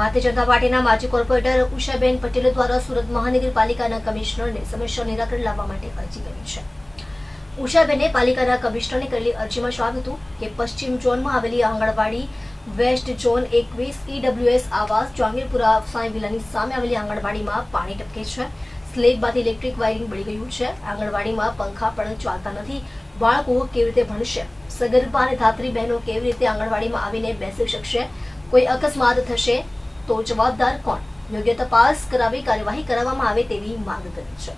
ભારતીય જનતા પાર્ટીના માજી કોર્પોરેટર ઉષાબેન પટેલ દ્વારા સુરત મહાનગરપાલિકાના કમિશનરને સમસ્યા નિરાકરણ લાવવા માટે અરજી કરી છે। ઉષાબેને પાલિકાના કમિશનરને કરેલી અરજીમાં જણાવ્યું હતું કે પશ્ચિમ ઝોનમાં આવેલી આંગણવાડી વેસ્ટ ઝોન 21 EWS આવાસ જહાંગીરપુરા સાંઈ વિલાની સામે આવેલી આંગણવાડીમાં પાણી ટપકે છે। સ્લેબમાંથી ઇલેક્ટ્રિક વાયરિંગ બળી ગયું છે। આંગણવાડીમાં પંખા પણ ચાલતા નથી। બાળકો કેવી રીતે ભણશે? સગર્ભા અને ધાત્રી બહેનો કેવી રીતે આંગણવાડીમાં આવીને બેસી શકશે? કોઈ અકસ્માત થશે તો જવાબદાર કોણ? યોગ્ય તપાસ કરાવી કાર્યવાહી કરવામાં આવે તેવી માંગ કરી છે।